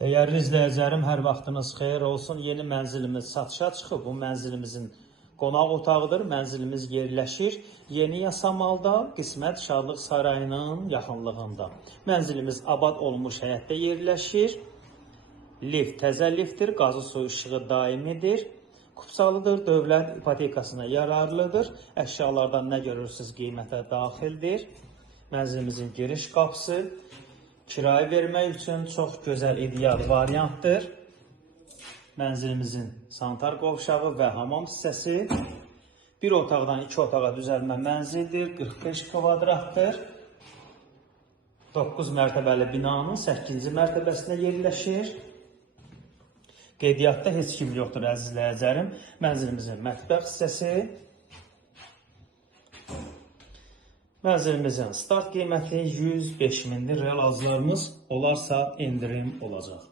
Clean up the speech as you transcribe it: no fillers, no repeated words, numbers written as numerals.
Değerli izləyicilərim, hər vaxtınız xeyir olsun. Yeni mənzilimiz satışa çıxıb. Bu mənzilimizin qonaq otağıdır. Mənzilimiz yerləşir Yeni Yasamalda, Qismət Şadlıq Sarayının yaxınlığında. Mənzilimiz abad olmuş həyətdə yerləşir. Lift təzə liftdir, qazı su işığı daimidir. Kupsalıdır, dövlət ipotekasına yararlıdır. Əşyalardan nə görürsünüz qiymətə daxildir. Mənzilimizin giriş qapısı kirayə vermək üçün çox gözəl, ideal variantdır. Mənzilimizin sanitar qovşağı və hamam hissəsi bir otaqdan iki otağa düzəlmə mənzildir. 45 kvadratdır. 9 mərtəbəli binanın 8-ci mərtəbəsində yerləşir. Qeydiyyatda heç kim yoxdur əziz izləyicilərim. Mənzilimizin mətbəx hissəsi. Mənzilimizin start qiyməti 105 mindir. Real arzlarımız olarsa endirim olacaq.